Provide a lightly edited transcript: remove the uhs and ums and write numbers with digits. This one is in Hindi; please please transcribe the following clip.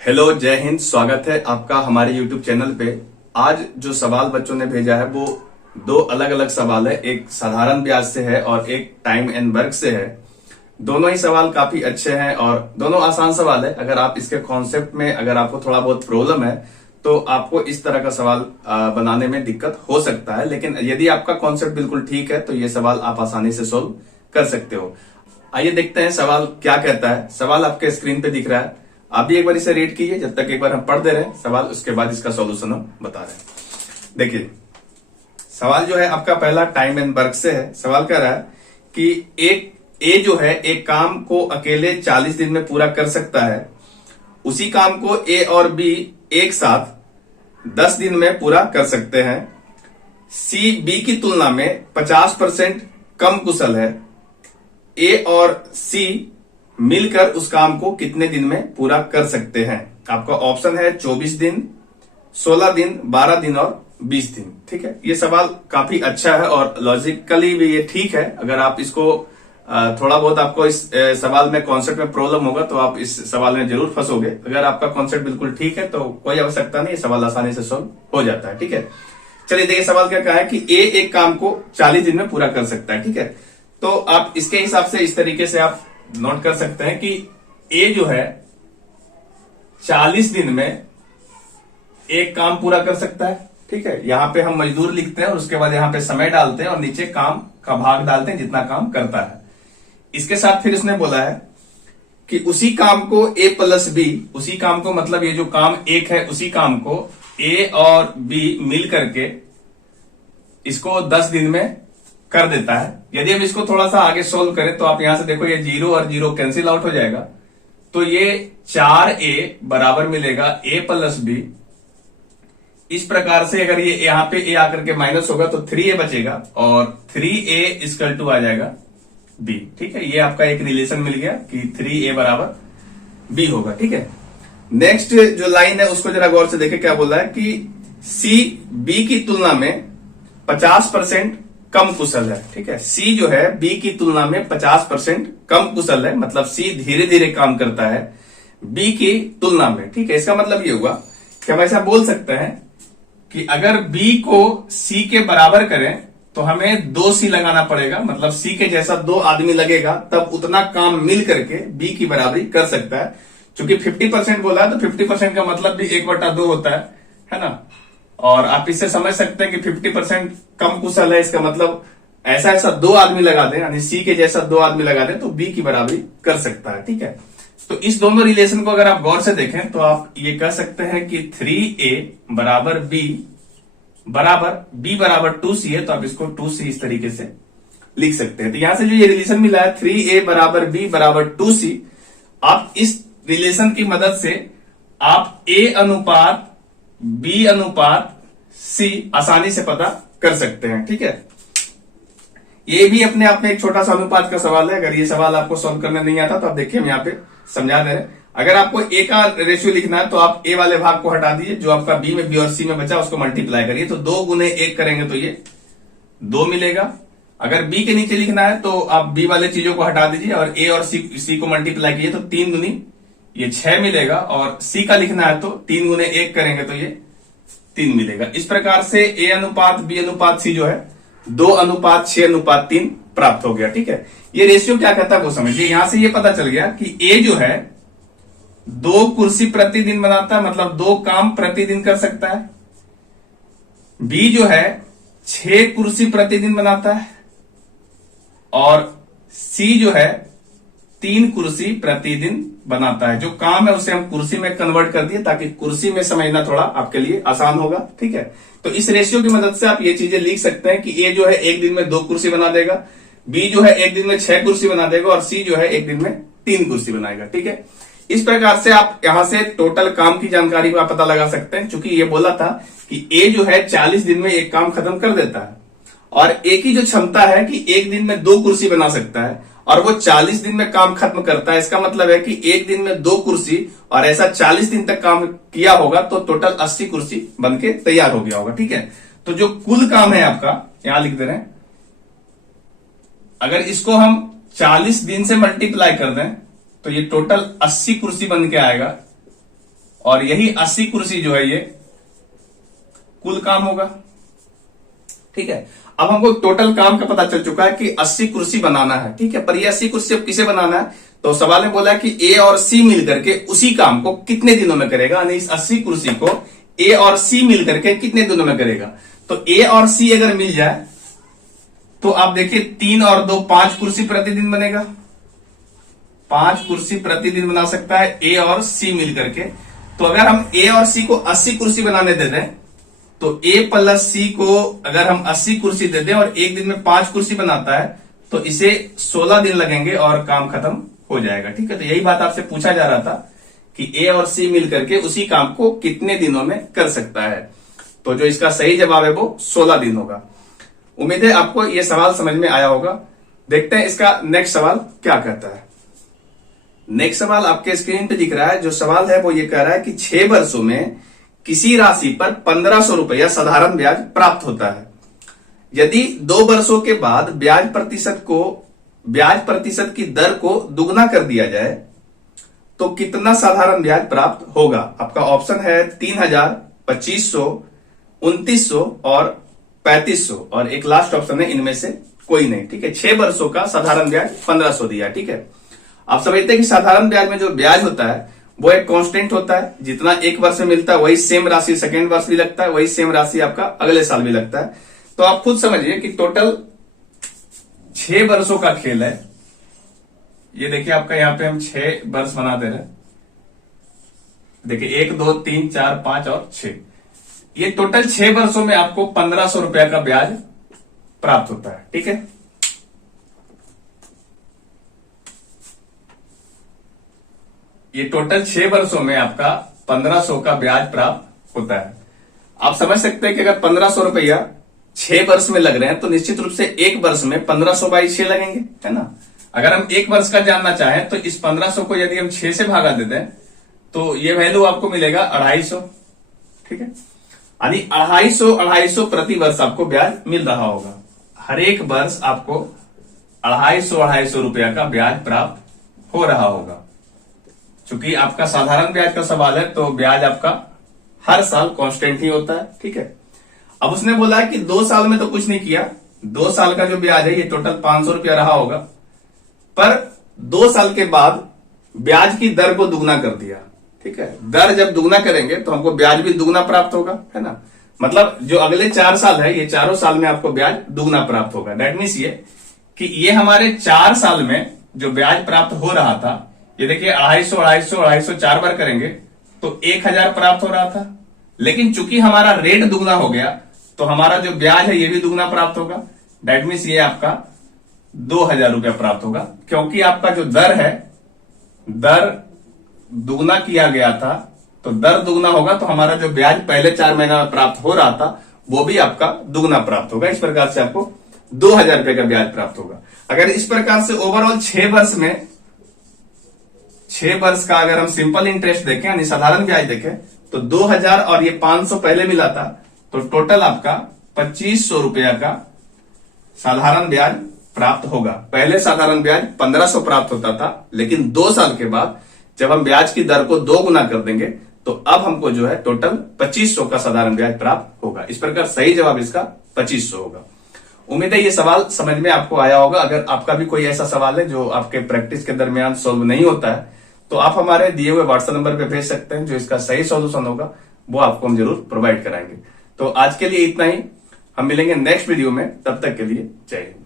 हेलो, जय हिंद। स्वागत है आपका हमारे YouTube चैनल पे। आज जो सवाल बच्चों ने भेजा है वो दो अलग अलग सवाल है। एक साधारण ब्याज से है और एक टाइम एंड वर्क से है। दोनों ही सवाल काफी अच्छे हैं और दोनों आसान सवाल है। अगर आप इसके कॉन्सेप्ट में अगर आपको थोड़ा बहुत प्रॉब्लम है तो आपको इस तरह का सवाल बनाने में दिक्कत हो सकता है, लेकिन यदि आपका कॉन्सेप्ट बिल्कुल ठीक है तो ये सवाल आप आसानी से सोल्व कर सकते हो। आइए देखते हैं सवाल क्या कहता है। सवाल आपके स्क्रीन पे दिख रहा है, आप भी एक बार इसे रीड कीजिए। जब तक एक बार हम पढ़ दे रहे हैं सवाल, उसके बाद इसका सॉल्यूशन हम बता रहे हैं। देखिए, सवाल जो है आपका पहला टाइम एंड वर्क से है। सवाल कह रहा है कि एक ए जो है एक काम को अकेले 40 दिन में पूरा कर सकता है। उसी काम को ए और बी एक साथ 10 दिन में पूरा कर सकते हैं। सी बी की तुलना में 50% कम कुशल है। ए और सी मिलकर उस काम को कितने दिन में पूरा कर सकते हैं? आपका ऑप्शन है 24 दिन, 16 दिन, 12 दिन और 20 दिन। ठीक है, ये सवाल काफी अच्छा है और लॉजिकली भी ये ठीक है। अगर आप इसको थोड़ा बहुत आपको इस सवाल में कॉन्सेप्ट में प्रॉब्लम होगा तो आप इस सवाल में जरूर फंसोगे। अगर आपका कॉन्सेप्ट बिल्कुल ठीक है तो कोई आवश्यकता नहीं, सवाल आसानी से सॉल्व हो जाता है। ठीक है, चलिए देखिए सवाल क्या कहा है कि ए एक काम को 40 दिन में पूरा कर सकता है। ठीक है, तो आप इसके हिसाब से इस तरीके से आप नोट कर सकते हैं कि ए जो है 40 दिन में एक काम पूरा कर सकता है। ठीक है, यहां पे हम मजदूर लिखते हैं और उसके बाद यहां पे समय डालते हैं और नीचे काम का भाग डालते हैं जितना काम करता है। इसके साथ फिर इसने बोला है कि उसी काम को ए प्लस बी, उसी काम को मतलब ये जो काम एक है उसी काम को ए और बी मिल करके इसको 10 दिन में कर देता है। यदि हम इसको थोड़ा सा आगे सोल्व करें तो आप यहां से देखो, ये 0 और 0 कैंसिल आउट हो जाएगा, तो ये 4a बराबर मिलेगा a प्लस बी। इस प्रकार से अगर ये यहां पे a आकर के माइनस होगा तो 3a बचेगा और 3a इक्वल टू आ जाएगा b। ठीक है, ये आपका एक रिलेशन मिल गया कि 3a बराबर b होगा। ठीक है, नेक्स्ट जो लाइन है उसको जरा गौर से देखें, क्या बोल रहा है कि c b की तुलना में 50% कम कुशल है। ठीक है, सी जो है बी की तुलना में 50% कम कुशल है, मतलब सी धीरे धीरे काम करता है बी की तुलना में। ठीक है, इसका मतलब ये हुआ कि हम ऐसा बोल सकते हैं कि अगर बी को सी के बराबर करें तो हमें 2 सी लगाना पड़ेगा, मतलब सी के जैसा 2 आदमी लगेगा तब उतना काम मिल करके बी की बराबरी कर सकता है। चूंकि 50% बोला है तो 50% का मतलब भी 1/2 होता है ना। और आप इससे समझ सकते हैं कि 50% कम कुशल है, इसका मतलब ऐसा 2 आदमी लगा दें, यानी सी के जैसा 2 आदमी लगा दें तो बी की बराबरी कर सकता है। ठीक है, तो इस दोनों रिलेशन को अगर आप गौर से देखें तो आप ये कह सकते हैं कि 3a बराबर b बराबर 2c है, तो आप इसको 2c इस तरीके से लिख सकते हैं। तो यहां से जो ये रिलेशन मिला है 3a बराबर b बराबर 2c, आप इस रिलेशन की मदद से आप a अनुपात b अनुपात c आसानी से पता कर सकते हैं। ठीक है, ये भी अपने आप में एक छोटा सा अनुपात का सवाल है। अगर ये सवाल आपको सॉल्व करने नहीं आता तो आप देखिए हम यहाँ पे समझा दे रहे हैं। अगर आपको a का रेशियो लिखना है तो आप a वाले भाग को हटा दीजिए, जो आपका b में b और c में बचा उसको मल्टीप्लाई करिए, तो 2 गुने 1 करेंगे तो ये 2 मिलेगा। अगर b के नीचे लिखना है तो आप b वाले चीजों को हटा दीजिए और a और c को मल्टीप्लाई कीजिए तो 3 दूनी ये 6 मिलेगा, और c का लिखना है तो 3 गुने 1 करेंगे तो ये 3 मिलेगा। इस प्रकार से a अनुपात b अनुपात c जो है 2:6:3 प्राप्त हो गया। ठीक है, ये रेशियो क्या कहता है वो समझिए। यहां से ये पता चल गया कि a जो है 2 कुर्सी प्रतिदिन बनाता है, मतलब 2 काम प्रतिदिन कर सकता है। b जो है 6 कुर्सी प्रतिदिन बनाता है और c जो है 3 कुर्सी प्रतिदिन बनाता है। जो काम है उसे हम कुर्सी में कन्वर्ट कर दिए ताकि कुर्सी में समझना थोड़ा आपके लिए आसान होगा। ठीक है, तो इस रेशियो की मदद से आप ये चीजें लिख सकते हैं कि ए जो है एक दिन में 2 कुर्सी बना देगा, बी जो है एक दिन में 6 कुर्सी बना देगा और सी जो है एक दिन में 3 कुर्सी बनाएगा। ठीक है, इस प्रकार से आप यहां से टोटल काम की जानकारी का पता लगा सकते हैं। चूंकि ये बोला था कि ए जो है 40 दिन में एक काम खत्म कर देता है और ए की जो क्षमता है कि एक दिन में 2 कुर्सी बना सकता है और वो 40 दिन में काम खत्म करता है, इसका मतलब है कि एक दिन में 2 कुर्सी और ऐसा 40 दिन तक काम किया होगा तो टोटल 80 कुर्सी बनके तैयार हो गया होगा। ठीक है, तो जो कुल काम है आपका यहां लिख दे रहे हैं, अगर इसको हम 40 दिन से मल्टीप्लाई कर दें तो ये टोटल 80 कुर्सी बन के आएगा। और यही 80 कुर्सी जो है ये कुल काम होगा। ठीक है, अब हमको टोटल काम का पता चल चुका है कि 80 कुर्सी बनाना है। ठीक है, पर ये 80 कुर्सी अब किसे बनाना है, तो सवाल में बोला कि ए और सी मिल करके उसी काम को कितने दिनों में करेगा, यानी इस 80 कुर्सी को ए और सी मिल करके कितने दिनों में करेगा। तो ए और सी अगर मिल जाए तो आप देखिए 3 और 2 5 कुर्सी प्रतिदिन बनेगा। 5 कुर्सी प्रतिदिन बना सकता है ए और सी मिल करके। तो अगर हम ए और सी को 80 कुर्सी बनाने दे दें तो ए प्लस सी को अगर हम 80 कुर्सी दे दें और एक दिन में 5 कुर्सी बनाता है तो इसे 16 दिन लगेंगे और काम खत्म हो जाएगा। ठीक है, तो यही बात आपसे पूछा जा रहा था कि ए और सी मिल करके उसी काम को कितने दिनों में कर सकता है। तो जो इसका सही जवाब है वो 16 दिन होगा। उम्मीद है आपको यह सवाल समझ में आया होगा। देखते हैं इसका नेक्स्ट सवाल क्या कहता है। नेक्स्ट सवाल आपके स्क्रीन पे दिख रहा है। जो सवाल है वो ये कह रहा है कि 6 वर्षों में किसी राशि पर 1500 रुपया साधारण ब्याज प्राप्त होता है। यदि 2 वर्षों के बाद ब्याज प्रतिशत की दर को दुगना कर दिया जाए तो कितना साधारण ब्याज प्राप्त होगा। आपका ऑप्शन है 3000, 2500, 2900 और 3500 और एक लास्ट ऑप्शन है इनमें से कोई नहीं। ठीक है, 6 वर्षों का साधारण ब्याज 1500 दिया। ठीक है, आप समझते हैं कि साधारण ब्याज में जो ब्याज होता है वो एक कांस्टेंट होता है। जितना एक वर्ष में मिलता है वही सेम राशि सेकेंड वर्ष भी लगता है, वही सेम राशि आपका अगले साल भी लगता है। तो आप खुद समझिए कि टोटल 6 वर्षों का खेल है। ये देखिए आपका यहाँ पे हम 6 वर्ष बना दे रहे हैं। देखिए 1 2 3 4 5 और 6, ये टोटल 6 वर्षों में आपको 1500 रुपया का ब्याज प्राप्त होता है। ठीक है, ये टोटल 6 वर्षों में आपका 1500 का ब्याज प्राप्त होता है। आप समझ सकते हैं कि अगर 1500 रुपया 6 वर्ष में लग रहे हैं तो निश्चित रूप से एक वर्ष में 1500 बाई 6 लगेंगे, है ना। अगर हम एक वर्ष का जानना चाहें तो इस 1500 को यदि हम 6 से भागा दे दें तो ये वैल्यू आपको मिलेगा 250। ठीक है, यानी 250 प्रति वर्ष आपको ब्याज मिल रहा होगा। हर एक वर्ष आपको 250 रुपया का ब्याज प्राप्त हो रहा होगा। चूंकि आपका साधारण ब्याज का सवाल है तो ब्याज आपका हर साल कांस्टेंट ही होता है। ठीक है, अब उसने बोला है कि 2 साल में तो कुछ नहीं किया, 2 साल का जो ब्याज है ये टोटल 500 रुपया रहा होगा, पर 2 साल के बाद ब्याज की दर को दुगना कर दिया। ठीक है, दर जब दुगना करेंगे तो हमको ब्याज भी दुगना प्राप्त होगा, है ना। मतलब जो अगले 4 साल है ये चारों साल में आपको ब्याज दुगना प्राप्त होगा। दैट मीन्स ये कि ये हमारे 4 साल में जो ब्याज प्राप्त हो रहा था, ये देखिए 250 4 बार करेंगे तो 1000 प्राप्त हो रहा था। लेकिन चूंकि हमारा रेट दुगना हो गया तो हमारा जो ब्याज है ये भी दुगना प्राप्त होगा। दैट मीन्स ये आपका 2000 रुपया प्राप्त होगा, क्योंकि आपका जो दर है, दर दुगना किया गया था तो दर दुगना होगा तो हमारा जो ब्याज पहले 4 महीना में प्राप्त हो रहा था वो भी आपका दुगना प्राप्त होगा। इस प्रकार से आपको 2000 रुपए का ब्याज प्राप्त होगा। अगर इस प्रकार से ओवरऑल 6 वर्ष का अगर हम सिंपल इंटरेस्ट देखें यानी साधारण ब्याज देखें तो 2000 और ये 500 पहले मिला था तो टोटल आपका 2500 रुपया का साधारण ब्याज प्राप्त होगा। पहले साधारण ब्याज 1500 प्राप्त होता था, लेकिन 2 साल के बाद जब हम ब्याज की दर को 2 गुना कर देंगे तो अब हमको जो है टोटल 2500 का साधारण ब्याज प्राप्त होगा। इस प्रकार सही जवाब इसका 2500 होगा। उम्मीद है ये सवाल समझ में आपको आया होगा। अगर आपका भी कोई ऐसा सवाल है जो आपके प्रैक्टिस के दरमियान सॉल्व नहीं होता है तो आप हमारे दिए हुए व्हाट्सएप नंबर पे भेज सकते हैं। जो इसका सही सॉल्यूशन होगा वो आपको हम जरूर प्रोवाइड कराएंगे। तो आज के लिए इतना ही, हम मिलेंगे नेक्स्ट वीडियो में, तब तक के लिए जय हिंद।